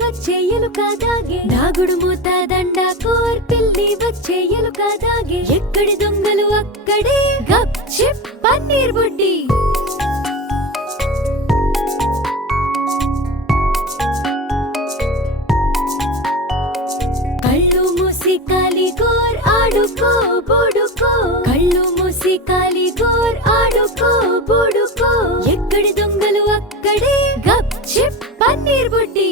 వచ్చేయలు కాదాగే నాగుడు మూత దండ కోర్ పిల్లి వచ్చేయలు కాదాగే ఎక్కడి దొంగలు అక్కడే గప్ చిప్ పన్నీర్ బుడ్డి కళ్ళు మూసి కాలి గోర్ ఆడుకో బుడుకో కళ్ళు మూసి కాలి గోర్ ఆడుకో బుడుకో ఎక్కడి దొంగలు అక్కడే గప్ చిప్ పన్నీర్ బుడ్డి